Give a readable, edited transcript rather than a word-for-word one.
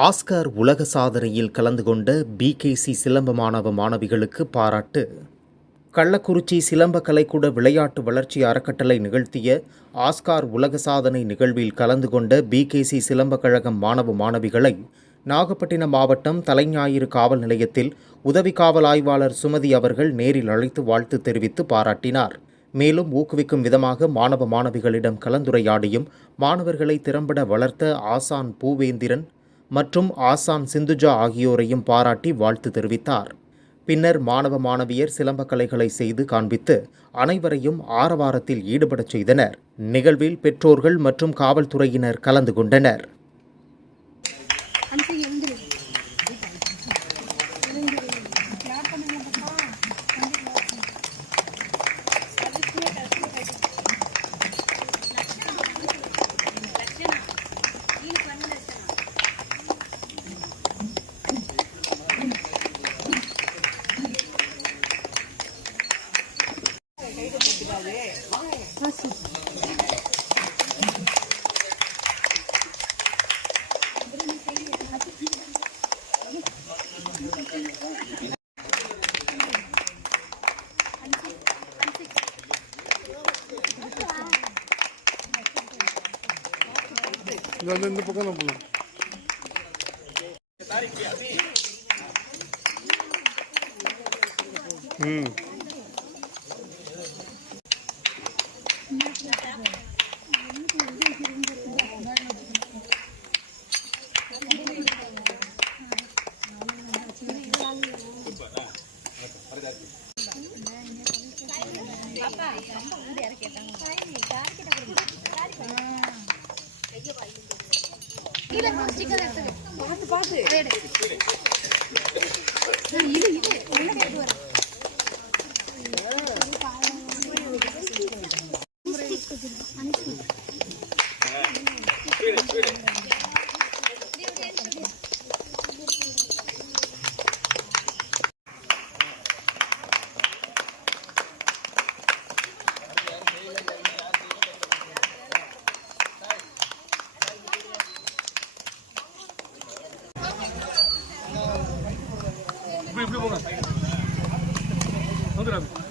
Oscar உலக சாதனையில் கலந்து கொண்ட பிகேசி சிலம்ப மாணவ மாணவிகளுக்கு பாராட்டு. கள்ளக்குறிச்சி சிலம்ப கலைக்கூட விளையாட்டு வளர்ச்சி அறக்கட்டளை நிகழ்த்திய ஆஸ்கார் உலக சாதனை நிகழ்வில் கலந்து கொண்ட பிகேசி சிலம்ப கழகம் மாணவ மாணவிகளை நாகப்பட்டினம் மாவட்டம் தலைஞாயிறு காவல் நிலையத்தில் உதவி காவல் ஆய்வாளர் சுமதி அவர்கள் நேரில் அழைத்து வாழ்த்து தெரிவித்து பாராட்டினார். மேலும் ஊக்குவிக்கும் விதமாக மாணவ மாணவிகளிடம் கலந்துரையாடியும் மாணவர்களை திறம்பட வளர்த்த ஆசான் பூவேந்திரன் மற்றும் ஆசான் சிந்துஜா ஆகியோரையும் பாராட்டி வாழ்த்து தெரிவித்தார். பின்னர் மாணவ மாணவியர் சிலம்ப கலைகளை செய்து காண்பித்து அனைவரையும் ஆரவாரத்தில் ஈடுபடச் செய்தனர். நிகழ்வில் பெற்றோர்கள் மற்றும் காவல்துறையினர் கலந்து கொண்டனர். இந்த பக்கம் தான் போகலாம். இப்படி போங்க. வந்துடுறாங்க.